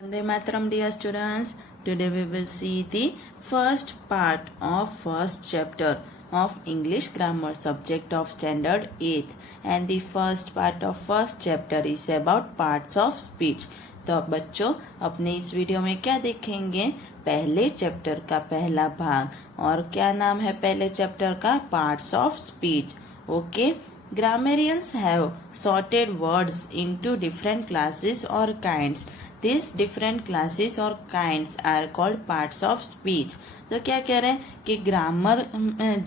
Vande Mataram, dear students. Today we will see the first part of first chapter of English grammar subject of standard 8th, and the first part of first chapter is about parts of speech. तो अब बच्चों अपने इस video में क्या देखेंगे? पहले chapter का पहला भाग, और क्या नाम है पहले चैप्टर का? Parts of speech. Okay. Grammarians have sorted words into different classes or kinds. These different classes or kinds are called parts of speech. तो क्या कह रहे हैं कि ग्रामर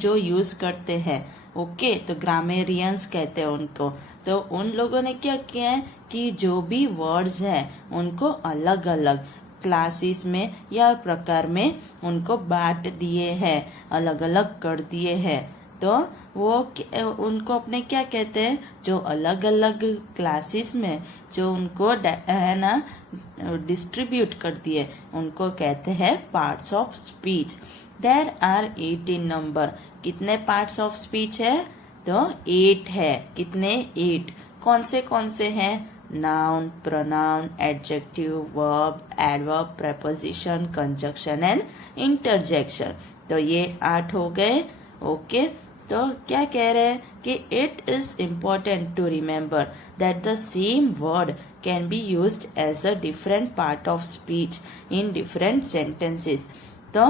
जो यूज करते हैं, ओके, तो ग्रामेरियंस कहते हैं उनको. तो उन लोगों ने क्या किया है कि जो भी वर्ड्स है उनको अलग अलग क्लासेस में या प्रकार में उनको बांट दिए हैं, अलग अलग कर दिए हैं. तो वो उनको अपने क्या कहते हैं, जो अलग अलग क्लासेस में जो उनको है ना डिस्ट्रीब्यूट कर दिए, उनको कहते हैं parts of speech. There are 18 number. कितने पार्ट्स ऑफ स्पीच है? तो 8 है. कितने? 8. कौन से हैं? Noun, pronoun, adjective, verb, adverb, preposition, conjunction and interjection. तो ये 8 हो गए. ओके. तो क्या कह रहे हैं कि it is important to remember that the same word can be used as a different part of speech in different sentences. तो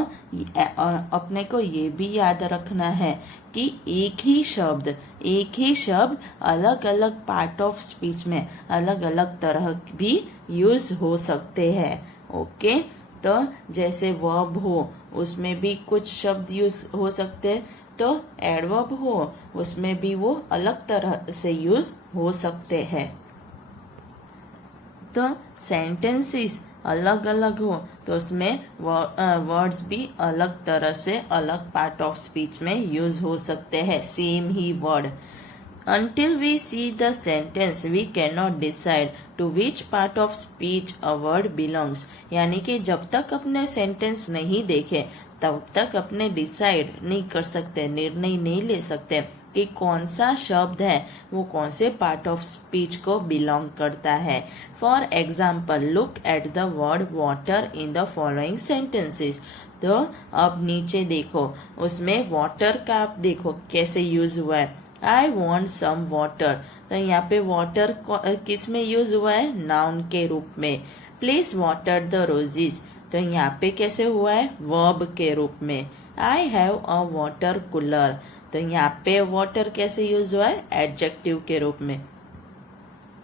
अपने को ये भी याद रखना है कि एक ही शब्द अलग अलग पार्ट ऑफ स्पीच में अलग अलग तरह भी यूज हो सकते हैं. ओके. तो जैसे वर्ब हो उसमें भी कुछ शब्द यूज हो सकते हैं, तो एडवर्ब हो उसमें भी वो अलग तरह से यूज हो सकते हैं. तो सेंटेंसेस अलग अलग हो तो उसमें वर्ड्स भी अलग तरह से अलग पार्ट ऑफ स्पीच में यूज हो सकते हैं, same he word. Until we see the sentence, we cannot decide to which part of speech a word belongs. यानी कि जब तक अपने सेंटेंस नहीं देखे तब तक अपने डिसाइड नहीं कर सकते, निर्णय नहीं ले सकते कि कौन सा शब्द है वो कौन से पार्ट ऑफ स्पीच को बिलोंग करता है. For example, look at the word water in the following sentences. तो अब नीचे देखो, उसमें वाटर का आप देखो कैसे यूज हुआ है. I want some water. तो यहाँ पे वाटर किस में यूज हुआ है? नाउन के रूप में. Please water the roses. तो यहाँ पे कैसे हुआ है? वर्ब के रूप में. I have a water cooler. तो यहाँ पे वाटर कैसे यूज हुआ है? एडजेक्टिव के रूप में.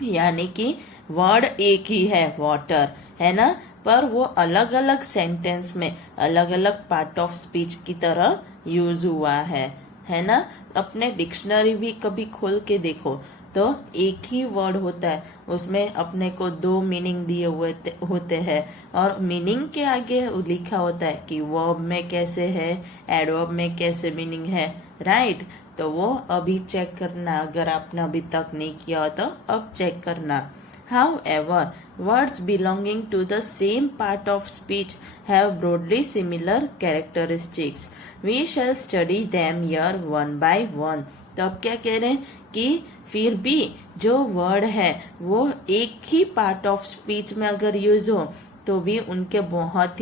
यानी कि वर्ड एक ही है, वाटर, है ना, पर वो अलग अलग सेंटेंस में अलग अलग पार्ट ऑफ स्पीच की तरह यूज हुआ है ना. अपने डिक्शनरी भी कभी खोल के देखो तो एक ही वर्ड होता है, उसमें अपने को 2 मीनिंग दिए हुए होते हैं, और मीनिंग के आगे लिखा होता है कि वर्ब में कैसे है, एडवर्ब में कैसे मीनिंग है, राइट. तो वो अभी चेक करना, अगर आपने अभी तक नहीं किया हो तो अब चेक करना. However, words belonging to the same part of speech have broadly similar characteristics. We shall study them here one by one. तो अब क्या कह रहे हैं कि फिर भी जो वर्ड है वो एक ही पार्ट ऑफ स्पीच में अगर यूज हो तो भी उनके बहुत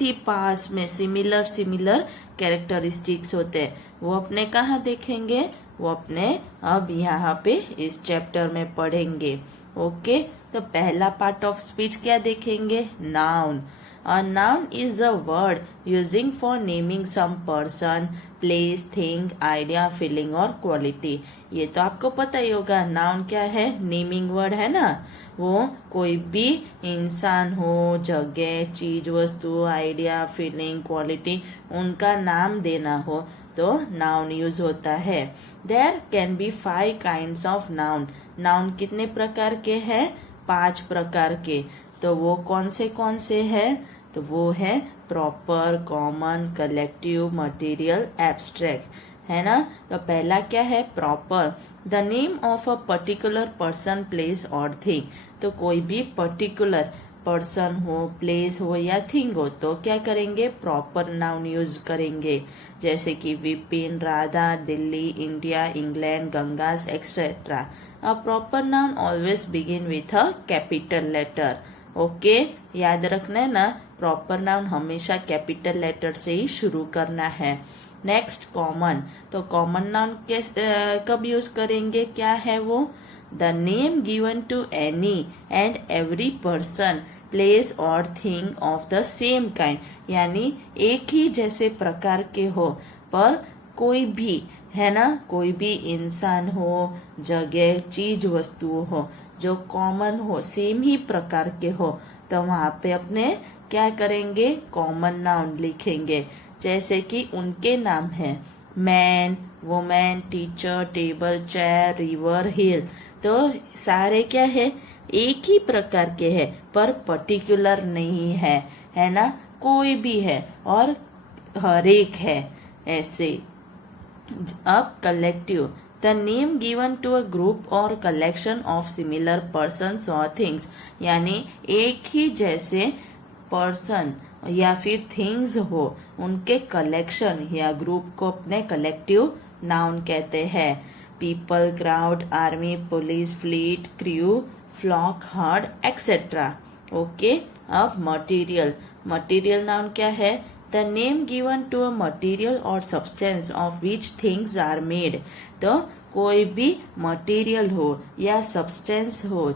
ही पास में सिमिलर कैरेक्टरिस्टिक्स होते हैं. वो अपने कहाँ देखेंगे? वो अपने अब यहाँ पे इस चैप्टर में पढ़ेंगे. ओके. तो पहला पार्ट ऑफ स्पीच क्या देखेंगे? Noun. A noun is a word using for naming some person, place, thing, idea, feeling और quality. ये तो आपको पता ही होगा. नाउन क्या है? नेमिंग वर्ड है ना. वो कोई भी इंसान हो, जगह, चीज, वस्तु, आइडिया, फीलिंग, क्वालिटी, उनका नाम देना हो तो नाउन यूज होता है. There can be 5 kinds of noun. Noun कितने प्रकार के हैं? 5 प्रकार के. तो वो कौन से हैं? तो वो है proper, common, collective, material, abstract, है ना. तो पहला क्या है? Proper. The name of a particular person, place और थिंग. तो कोई भी पर्टिकुलर पर्सन हो, प्लेस हो या थिंग हो तो क्या करेंगे? प्रॉपर नाउन यूज करेंगे. जैसे कि Vipin, Radha, Delhi, India, England, Gangas, etcetera. A proper noun always begin with a capital letter. Okay, याद रखना है ना, प्रॉपर नाउन हमेशा कैपिटल लेटर से ही शुरू करना है। नेक्स्ट कॉमन, तो कॉमन नाउन कब यूज करेंगे, क्या है वो, the name given to any and every person place और thing of the same kind, यानी एक ही जैसे प्रकार के हो पर कोई भी, है ना, कोई भी इंसान हो, जगह, चीज, वस्तु हो जो कॉमन हो, सेम ही प्रकार के हो, तो वहां पे अपने क्या करेंगे, कॉमन नाउन लिखेंगे। जैसे कि उनके नाम है man, women, teacher, table, chair, river, hill, तो सारे क्या है, एक ही प्रकार के है पर पर्टिकुलर नहीं है ना, कोई भी है और हर एक है ऐसे। अब collective, the name given to a group और कलेक्शन ऑफ सिमिलर पर्सन्स और थिंग्स, यानी एक ही जैसे पर्सन या फिर थिंग्स हो उनके कलेक्शन या ग्रुप को अपने कलेक्टिव नाउन कहते हैं। People, crowd, army, police, fleet, crew, flock, herd, etcetera. Okay, अब मटेरियल, मटेरियल नाउन क्या है, the name given to a material और substance of which things are made, तो कोई भी मटेरियल हो या सब्सटेंस हो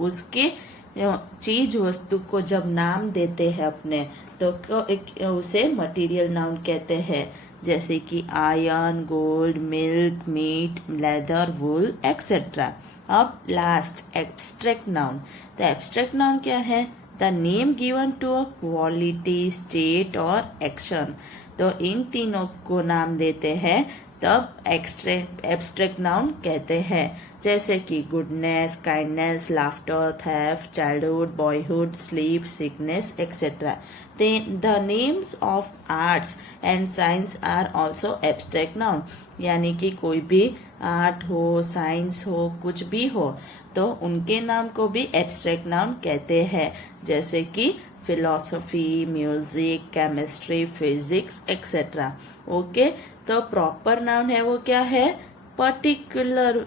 उसके चीज वस्तु को जब नाम देते हैं अपने, तो उसे मटेरियल नाउन कहते हैं। जैसे कि iron, gold, milk, meat, leather, wool, etcetera. अब लास्ट एब्स्ट्रैक्ट नाउन, तो एब्स्ट्रैक्ट नाउन क्या है, the name given to a quality, state और एक्शन, तो इन तीनों को नाम देते हैं तब एब्स्ट्रैक्ट नाउन कहते हैं। जैसे कि goodness, kindness, laughter, theft, childhood, boyhood, sleep, sickness, etcetera. The names of arts and science are also abstract noun, यानी कि कोई भी आर्ट हो, साइंस हो, कुछ भी हो तो उनके नाम को भी एब्स्ट्रैक्ट नाउन कहते हैं। जैसे कि philosophy, music, chemistry, physics, etcetera. Okay, तो प्रॉपर नाउन है वो क्या है, पर्टिकुलर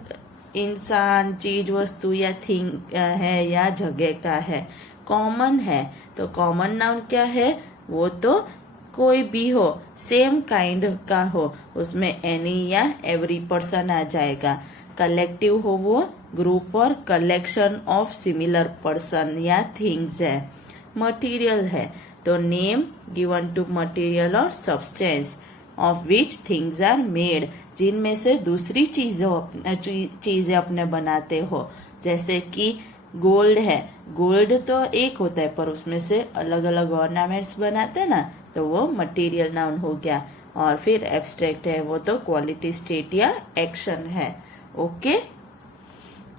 इंसान, चीज, वस्तु या थिंग है या जगह का है। कॉमन है तो कॉमन नाउन क्या है, वो तो कोई भी हो, सेम काइंड का हो, उसमें एनी या एवरी पर्सन आ जाएगा। कलेक्टिव हो वो ग्रुप और कलेक्शन ऑफ सिमिलर पर्सन या थिंग्स है। मटेरियल है तो नेम गिवन टू मटेरियल और substance of which things are made, जिनमें से दूसरी चीजें अपने बनाते हो। जैसे कि गोल्ड है, गोल्ड तो एक होता है पर उसमें से अलग अलग ऑर्नामेंट्स बनाते हैं ना, तो वो मटेरियल नाउन हो गया। और फिर एब्स्ट्रैक्ट है वो तो क्वालिटी, स्टेट या एक्शन है। ओके,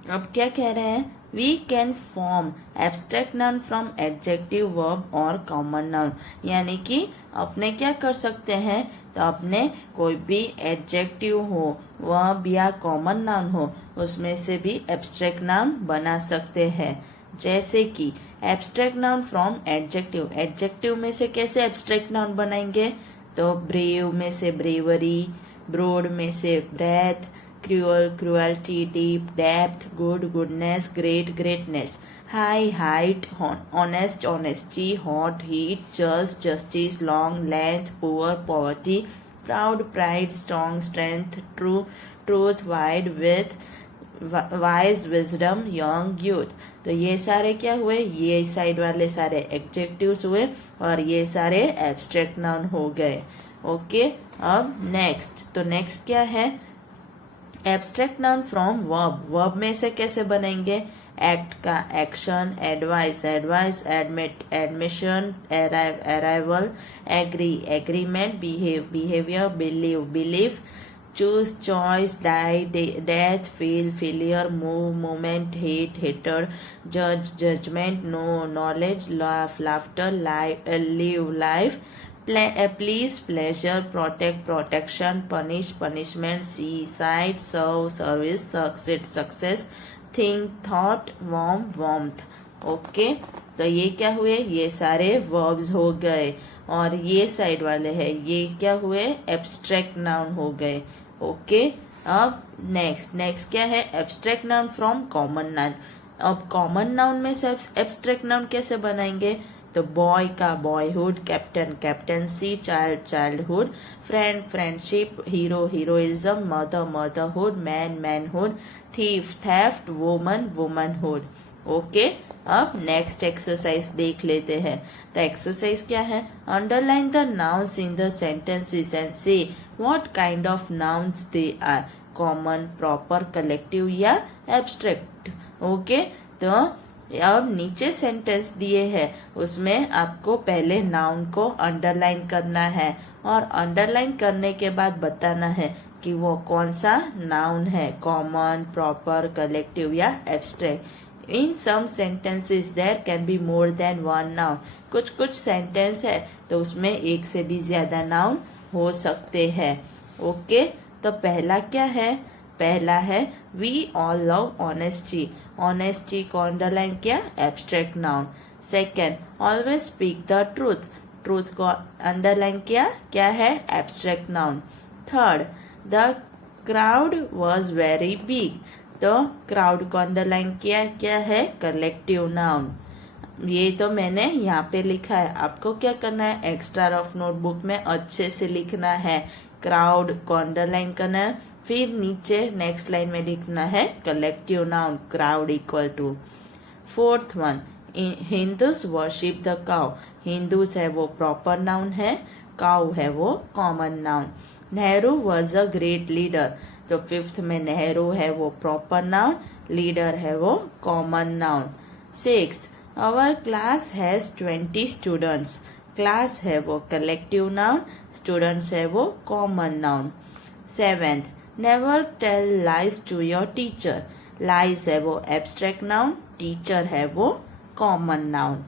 अब क्या कह रहे हैं, we can form abstract noun from adjective, verb और कॉमन नाउन, यानी कि अपने क्या कर सकते हैं, तो अपने कोई भी एडजेक्टिव हो, वर्ब या कॉमन नाउन हो, उसमें से भी एब्स्ट्रैक्ट नाउन बना सकते हैं। जैसे कि abstract noun from adjective, adjective में से कैसे एब्स्ट्रैक्ट नाउन बनाएंगे, तो ब्रेव में से ब्रेवरी, ब्रॉड में से breadth, cruel, cruelty, deep, depth, good, goodness, great, greatness, high, height, honest, honesty, hot, heat, just, justice, long, length, poor, poverty, proud, pride, strong, strength, true, truth, wide, width, wise, wisdom, young, youth. तो ये सारे क्या हुए, ये side वाले सारे adjectives हुए और ये सारे एब्स्ट्रैक्ट नाउन हो गए। ओके, अब नेक्स्ट, तो नेक्स्ट क्या है, abstract noun from verb, verb में से कैसे बनेंगे, एक्ट का action, advice, advice, admit, admission, arrival, agree, agreement, behave, behaviour, believe, belief, choose, choice, die, death, feel, failure, move, movement, hate, hater, जज, judgement, know, knowledge, laugh, laughter, live, life, please, pleasure, protect, protection, punish, punishment, see, sight, serve, service, succeed, success, think, thought, warm, warmth. Okay, तो ये क्या हुए, ये सारे verbs हो गए और ये साइड वाले हैं ये क्या हुए, एब्स्ट्रैक्ट नाउन हो गए। ओके, अब नेक्स्ट क्या है, abstract noun from common noun, अब कॉमन नाउन में से एब्स्ट्रैक्ट नाउन कैसे बनाएंगे? तो बॉय का boyhood, captain captaincy, child childhood, friend friendship, hero heroism, mother motherhood, man manhood, thief theft, woman womanhood. Okay, अब नेक्स्ट एक्सरसाइज देख लेते हैं। तो एक्सरसाइज क्या है? Underline the nouns in the sentences and say what kind of nouns they are, common, proper, collective या abstract. Okay, तो अब नीचे सेंटेंस दिए हैं, उसमें आपको पहले नाउन को अंडरलाइन करना है और अंडरलाइन करने के बाद बताना है कि वो कौन सा नाउन है, कॉमन, प्रॉपर, कलेक्टिव या abstract. In some sentences there can be more than one noun. कुछ कुछ सेंटेंस है तो उसमें एक से भी ज्यादा नाउन हो सकते हैं। ओके, तो पहला क्या है? पहला है we all love honesty. Honesty को अंडरलाइन किया, abstract noun. Second, always speak the truth. Truth को अंडरलाइन किया, क्या है? Abstract noun. Third, the crowd was very big. तो क्राउड को अंडरलाइन किया, क्या है? Collective noun. ये तो मैंने यहाँ पे लिखा है, आपको क्या करना है? एक्स्ट्रा रफ नोटबुक में अच्छे से लिखना है। क्राउड को अंडरलाइन करना है, फिर नीचे नेक्स्ट लाइन में लिखना है collective noun, crowd equal to. Fourth one, Hindus worship the cow. Hindus है वो प्रॉपर नाउन है, काउ है वो common noun. Nehru was a great leader. तो फिफ्थ में नेहरू है वो प्रॉपर नाउन, लीडर है वो common noun. Sixth, our class has 20 students. Class है वो कलेक्टिव नाउन, स्टूडेंट्स है वो common noun. Seventh, never tell lies to your teacher. Lies है वो एब्स्ट्रैक्ट नाउन, टीचर है वो common noun.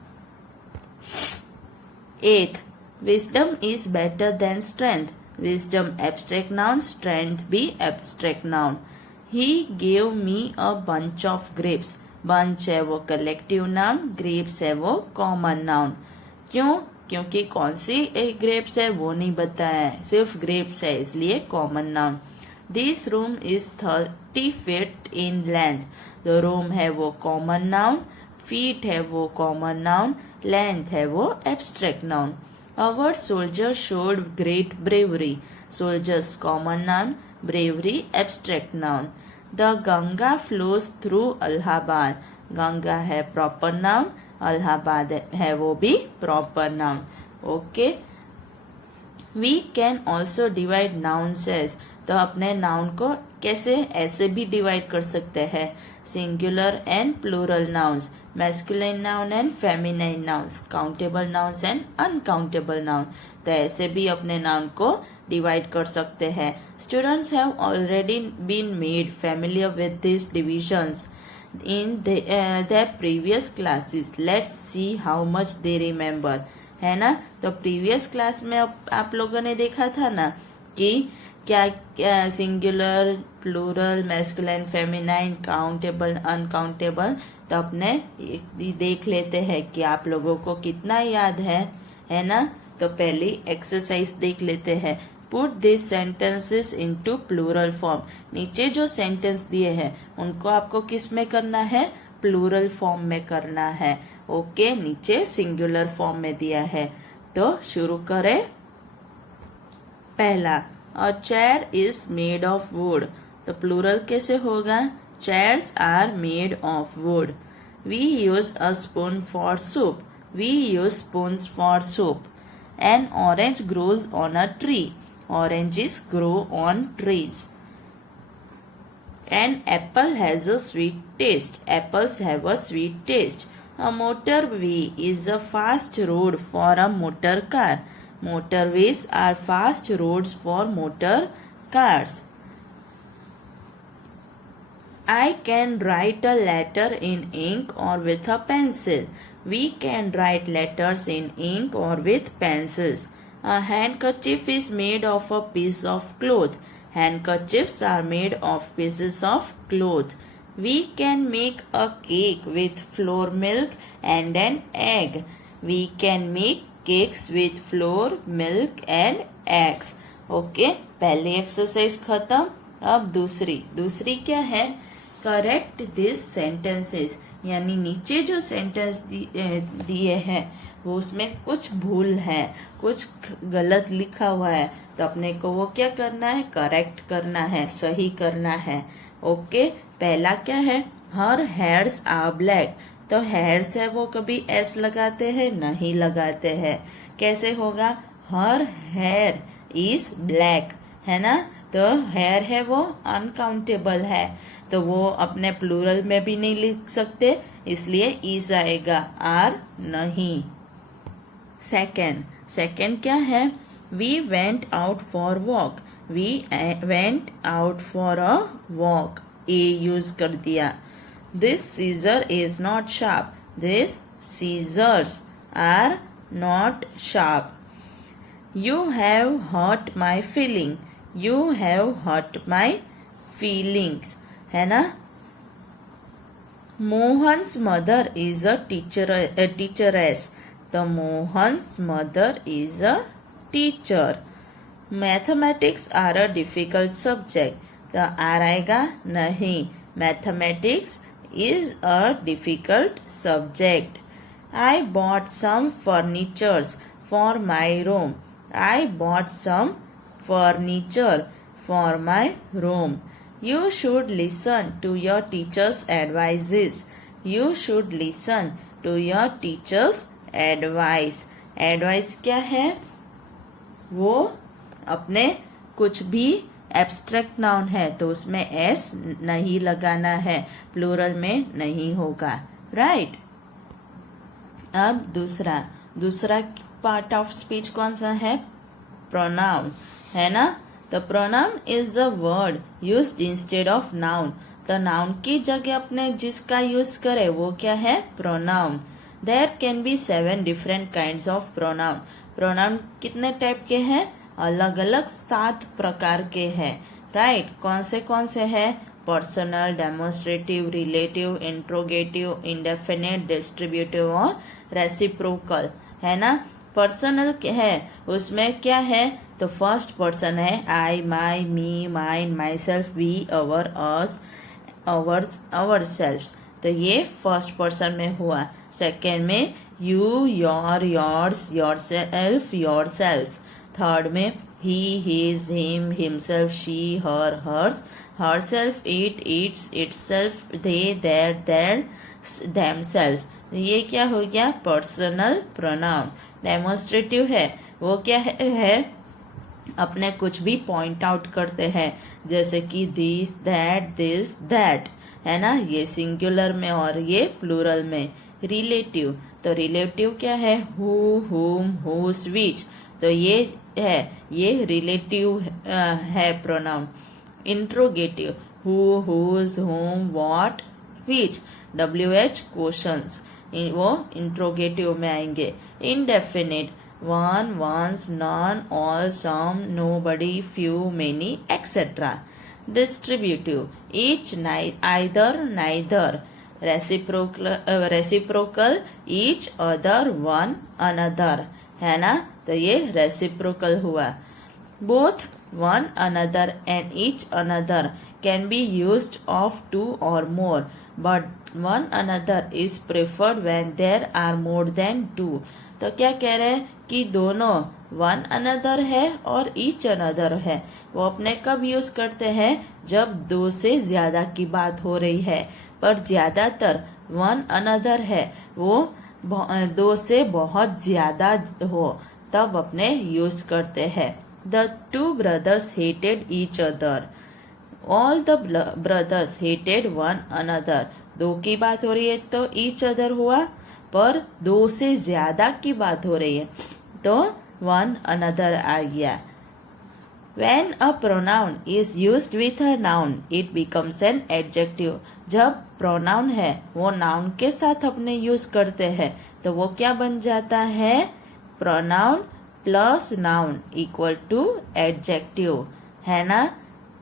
Eighth, wisdom is better than strength. Wisdom abstract noun, strength भी abstract noun. He gave me a bunch of grapes. Bunch है वो collective noun, grapes है वो common noun. क्यों? क्योंकि कौन सी ग्रेप्स है वो नहीं बताया है, सिर्फ ग्रेप्स है इसलिए common noun. This room is 30 feet in length. The room है वो कॉमन नाउन, फीट है वो कॉमन नाउन, लेंथ है वो abstract noun. Our soldiers showed great bravery. Soldiers common noun, bravery abstract noun. The Ganga flows through Allahabad. Ganga है proper noun, Allahabad है वो भी proper noun. Okay, we can also divide nouns as. तो अपने noun को कैसे ऐसे भी डिवाइड कर सकते हैं, singular and plural nouns, masculine noun and feminine nouns, countable nouns and uncountable noun. तो ऐसे भी अपने नाउन को डिवाइड कर सकते हैं। Students have already been made familiar with this divisions in their previous classes. Let's see how much they remember. है ना? तो प्रीवियस क्लास में आप लोगों ने देखा था ना कि क्या singular, plural, masculine, feminine, countable, uncountable. तो अपने देख लेते हैं कि आप लोगों को कितना याद है ना? तो पहली एक्सरसाइज देख लेते हैं। Put this sentences into plural form. नीचे जो सेंटेंस दिए हैं उनको आपको किस में करना है? प्लूरल फॉर्म में करना है। ओके, नीचे सिंगुलर फॉर्म में दिया है। तो शुरू करें। पहला, a chair is made of wood. तो प्लूरल कैसे होगा? Chairs are made of wood. We use a spoon for soup. We use spoons for soup. An orange grows on a tree. Oranges grow on trees. An apple has a sweet taste. Apples have a sweet taste. A motorway is a fast road for a motor car. Motorways are fast roads for motor cars. I can write a letter in ink or with a pencil. We can write letters in ink or with pencils. A handkerchief is made of a piece of cloth. Handkerchiefs are made of pieces of cloth. We can make a cake with flour, milk and an egg. We can make cakes with flour, milk and eggs. Okay, पहली exercise खत्म। अब दूसरी क्या है? Correct this sentences. यानी नीचे जो sentence दिए हैं वो उसमें कुछ भूल है, कुछ गलत लिखा हुआ है, तो अपने को वो क्या करना है, करेक्ट करना है, सही करना है। ओके, पहला क्या है, हर हेयर्स आर ब्लैक। तो हेयर्स है वो कभी एस लगाते हैं, नहीं लगाते हैं। कैसे होगा, हर हेयर इज ब्लैक, है ना। तो हेयर है वो अनकाउंटेबल है, तो वो अपने प्लूरल में भी नहीं लिख सकते, इसलिए इज आएगा, आर नहीं। सेकेंड क्या है, we went out for walk. We went out for a walk, a use कर दिया। This scissor is not sharp. This scissors are not sharp. You have hurt my feeling. You have hurt my feelings. है ना। Mohan's mother is a teacheress. The Mohan's mother is a teacher. Mathematics are a difficult subject. तो are आएगा नहीं, Mathematics is a difficult subject. I bought some furnitures for my room. I bought some furniture for my room. You should listen to your teacher's advices. You should listen to your teacher's advice. Advice क्या है, वो अपने कुछ भी abstract noun है तो उसमें S नहीं लगाना है, प्लूरल में नहीं होगा, राइट। अब दूसरा पार्ट ऑफ स्पीच कौन सा है, प्रोनाउन, है ना। तो pronoun is a word used instead of noun. तो नाउन की जगह अपने जिसका यूज करे वो क्या है, pronoun. There can be 7 different kinds of pronoun. Pronoun कितने टाइप के हैं, अलग अलग 7 प्रकार के हैं, राइट। कौन से है, personal, demonstrative, relative, interrogative, indefinite, distributive और रेसिप्रोकल, है ना। पर्सनल है उसमें क्या है, तो फर्स्ट पर्सन है I, my, me, mine, myself, we, our, us, ours, ourself. तो ये फर्स्ट पर्सन में हुआ। सेकेंड में you, your, yours, yourself, yourself. Third में he, his, him, himself, she, her, hers, herself, it, its, itself, they, their, their, themself. ये क्या हो गया, पर्सनल प्रोनाउन। डेमोन्स्ट्रेटिव है वो क्या है, अपने कुछ भी पॉइंट आउट करते हैं, जैसे कि दिस, दैट, है ना, ये सिंगुलर में और ये प्लूरल में। रिलेटिव, तो रिलेटिव क्या है, हु, हुम, हुज, विच, तो ये है, ये रिलेटिव है pronoun. Interrogative, who, whose, whom, what, which, WH questions, वो इंट्रोगेटिव में आएंगे। Indefinite, one, ones, none, all, some, nobody, few, many, etcetera. Distributive, each, either, neither. Reciprocal, each, other, one, another, है ना। तो ये रेसिप्रोकल हुआ। Both one another and each other can be used of 2 or more, but one another is preferred when there are more than 2. तो क्या कह रहे हैं कि दोनों वन अनदर है और ईच अनदर है, वो अपने कब यूज करते हैं, जब 2 से ज्यादा की बात हो रही है। पर ज्यादातर वन अनदर है वो 2 से बहुत ज्यादा हो तब अपने यूज करते हैं। The 2 brothers hated each other. All the brothers hated one another. 2 की बात हो रही है तो each other हुआ, पर 2 से ज्यादा की बात हो रही है तो one another आ गया। When a pronoun is used with a noun, it becomes an adjective. जब pronoun है वो noun के साथ अपने यूज करते हैं तो वो क्या बन जाता है, pronoun plus noun equal to adjective, है ना।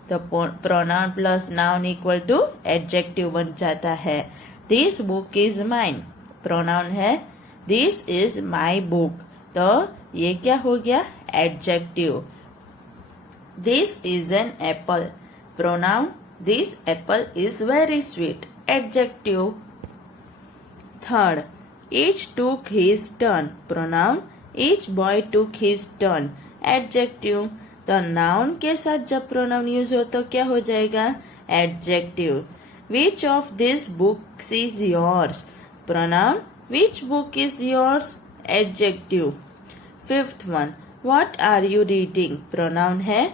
तो pronoun plus noun equal to adjective बन जाता है। This book is mine, pronoun है दिस इज माई बुक, तो ये क्या हो गया, adjective. This is an apple, pronoun this apple is very sweet, adjective. Third, each took his turn. Pronoun, each boy took his turn. Adjective, तो noun के साथ जब pronoun यूज हो तो क्या हो जाएगा? Adjective. Which of these books is yours? Pronoun, which book is yours? Adjective. Fifth one, what are you reading? Pronoun है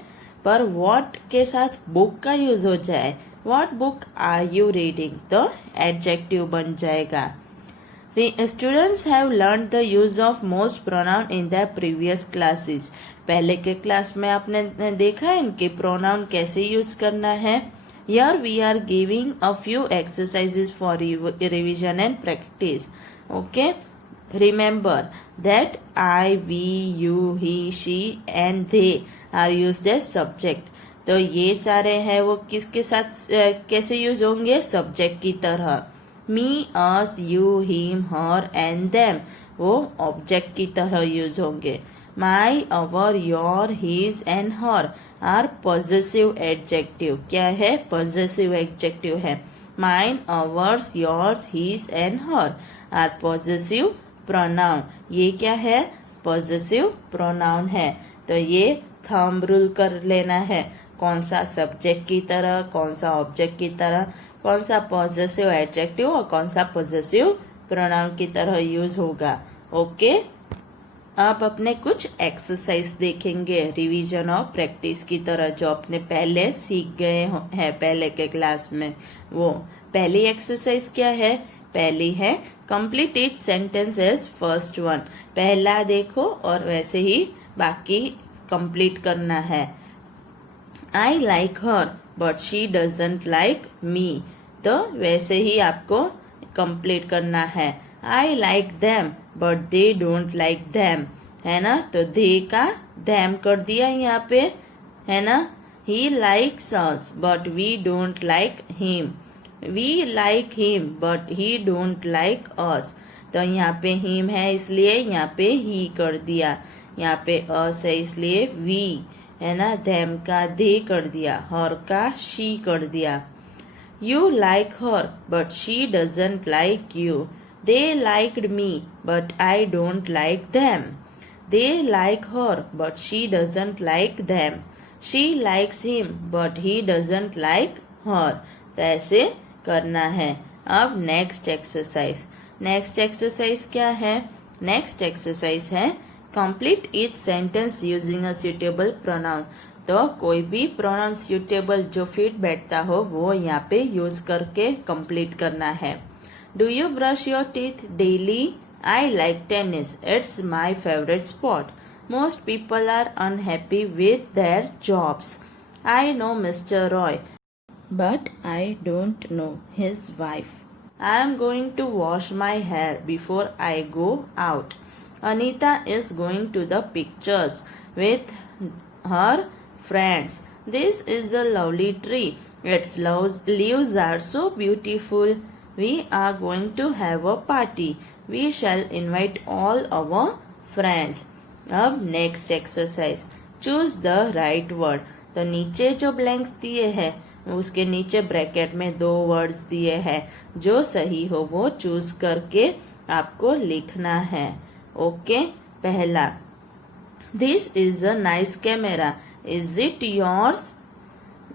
पर what के साथ book का यूज हो जाए, what book are you reading? तो adjective बन जाएगा. Students have learned the use of most pronoun in their previous classes. पहले के क्लास में आपने देखा है इनके pronoun कैसे यूज करना है. Here we are giving a few exercises for revision and practice. Okay. Remember that I, we, you, he, she and they are used as subject. तो ये सारे हैं वो किसके साथ कैसे यूज होंगे? सब्जेक्ट की तरह. Me, us, you, him, her and them वो ऑब्जेक्ट की तरह यूज होंगे. My, our, your, his and her are possessive adjective. क्या है? possessive adjective है. Mine, ours, yours, his and her are possessive pronoun. ये क्या है? possessive pronoun है. तो ये थंब रूल कर लेना है. कौन सा सब्जेक्ट की तरह, कौन सा ऑब्जेक्ट की तरह, कौन सा possessive adjective और कौन सा possessive pronoun की तरह यूज होगा. ओके. अब अपने कुछ एक्सरसाइज देखेंगे रिवीजन और प्रैक्टिस की तरह जो अपने पहले सीख गए हैं पहले के क्लास में. वो पहली एक्सरसाइज क्या है? पहली है complete each sentence as first one. पहला देखो और वैसे ही बाकी कंप्लीट करना है. I like her but she doesn't like me. तो वैसे ही आपको कंप्लीट करना है. I like them but they don't like them. है ना? तो दे का देम कर दिया यहाँ पे. है ना? He likes us but we don't like him. We like him but he don't like us. तो यहाँ पे him है इसलिए यहाँ पे he कर दिया. यहाँ पे us है इसलिए we. है ना? them का they कर दिया. her का she कर दिया. You like her but she doesn't like you. They liked me but I don't like them. They like her but she doesn't like them. She likes him but he doesn't like her. तो ऐसे करना है. अब next exercise. Next exercise क्या है? Next exercise है complete each sentence using a suitable pronoun. तो कोई भी प्रोनाउन सुटेबल जो फिट बैठता हो वो यहाँ पे यूज करके कंप्लीट करना है. Do you brush your teeth daily? I like tennis. It's my favourite sport. Most people are unhappy with their jobs. I know Mr Roy but I don't know his wife. I am going to wash my hair before I go out. Anita is going to the pictures with her friends. This is a lovely tree. Its leaves are so beautiful. We are going to have a party. We shall invite all our friends. अब next exercise. Choose the right word. तो नीचे जो blanks दिए हैं उसके नीचे bracket में 2 words दिए हैं. जो सही हो वो चूज करके आपको लिखना है. ओके. पहला, this is a nice camera. Is it yours?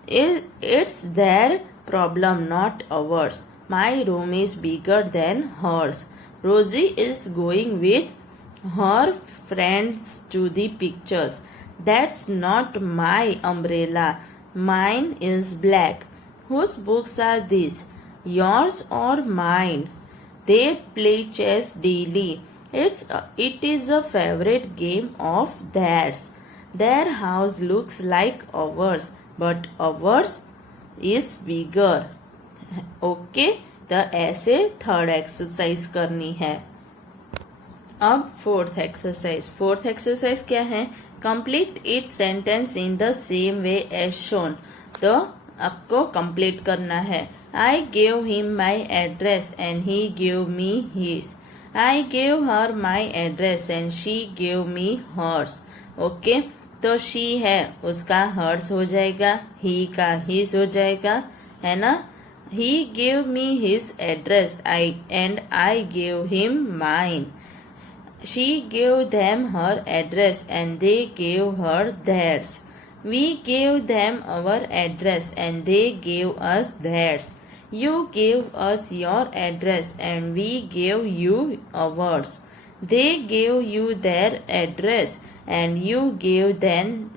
It's their problem not ours. My room is bigger than hers. Rosie is going with her friends to the pictures. That's not my umbrella. Mine is black. Whose books are these? Yours or mine? They play chess daily. It is a favorite game of theirs. Their house looks like ours, but ours is bigger. Okay? तो ऐसे third exercise करनी है. अब fourth exercise. Fourth exercise क्या है? Complete each sentence in the same way as shown. तो आपको complete करना है. I gave him my address and he gave me his. I gave her my address and she gave me hers. Okay. तो she है उसका hers हो जाएगा. ही का हिज हो जाएगा. है ना? He gave me his address and I gave him mine. She gave them her address and they gave her theirs. We gave them our address and they gave us theirs. You gave us your address and we gave you ours. They gave you their address and you gave them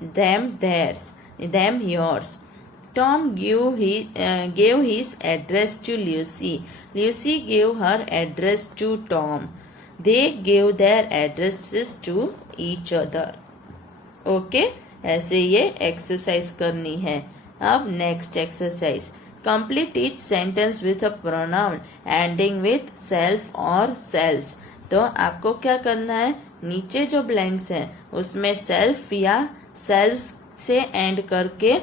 yours. Tom gave his address to Lucy. Lucy gave her address to Tom. They gave their addresses to each other. Okay ऐसे ये exercise करनी है. अब next exercise. Complete each sentence with a pronoun ending with self और sales. तो आपको क्या करना है, नीचे जो ब्लैंक्स हैं उसमें सेल्फ या सेल्स से एंड करके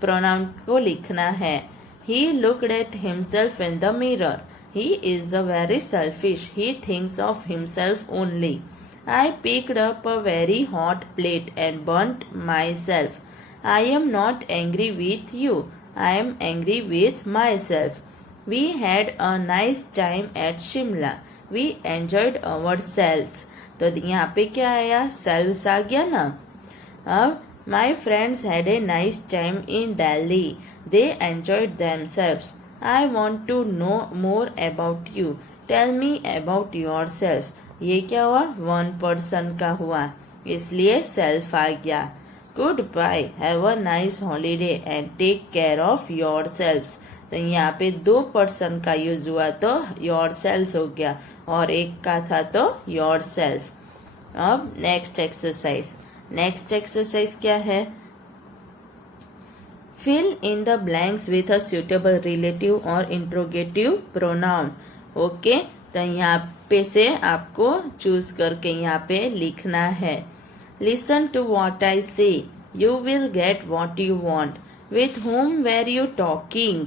प्रोनाउन को लिखना है. He looked at himself in the mirror. He is very selfish. He thinks of himself only. I picked up a very hot plate and burnt myself. I am not angry with you. I am angry with myself. We had a nice time at Shimla. We enjoyed ourselves. तो यहाँ पे क्या आया, selves आ गया ना. अब my friends had a nice time in Delhi. They enjoyed themselves. I want to know more about you. Tell me about yourself. ये क्या हुआ, वन पर्सन का हुआ, इसलिए सेल्फ आ गया. Goodbye, have a nice holiday and take care of yourselves. तो यहाँ पे दो पर्सन का यूज हुआ तो योर सेल्स हो गया और एक का था तो योर सेल्फ. अब नेक्स्ट एक्सरसाइज. नेक्स्ट एक्सरसाइज क्या है, fill in the blanks with a suitable relative और इंट्रोगेटिव प्रोनाउन. ओके, तो यहाँ पे से आपको चूज करके यहाँ पे लिखना है. लिसन टू व्हाट आई से, you will get what you want. With whom were you talking?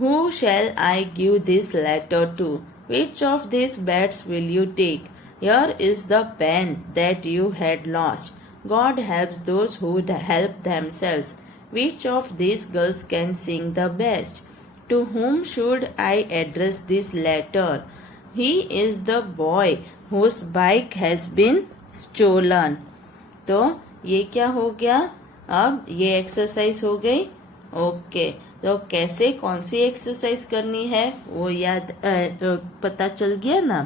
Who shall I give this letter to? Which of these bets will you take? Here is the pen that you had lost. God helps those who help themselves. Which of these girls can sing the best? To whom should I address this letter? He is the boy whose bike has been stolen. तो ये क्या हो गया, अब ये exercise हो गई. Okay, तो कैसे कौन सी एक्सरसाइज करनी है वो याद पता चल गया ना.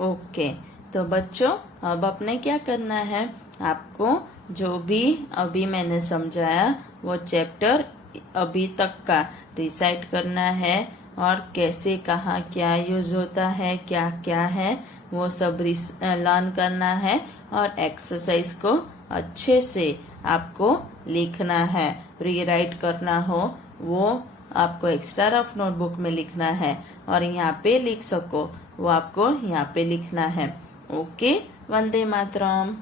ओके, तो बच्चों अब अपने क्या करना है, आपको जो भी अभी मैंने समझाया वो चैप्टर अभी तक का रिसाइट करना है और कैसे कहाँ क्या यूज होता है, क्या क्या है वो सब लर्न करना है और एक्सरसाइज को अच्छे से आपको लिखना है. रीराइट करना हो वो आपको एक्स्ट्रा रफ नोटबुक में लिखना है और यहाँ पे लिख सको वो आपको यहाँ पे लिखना है. ओके, वंदे मातरम.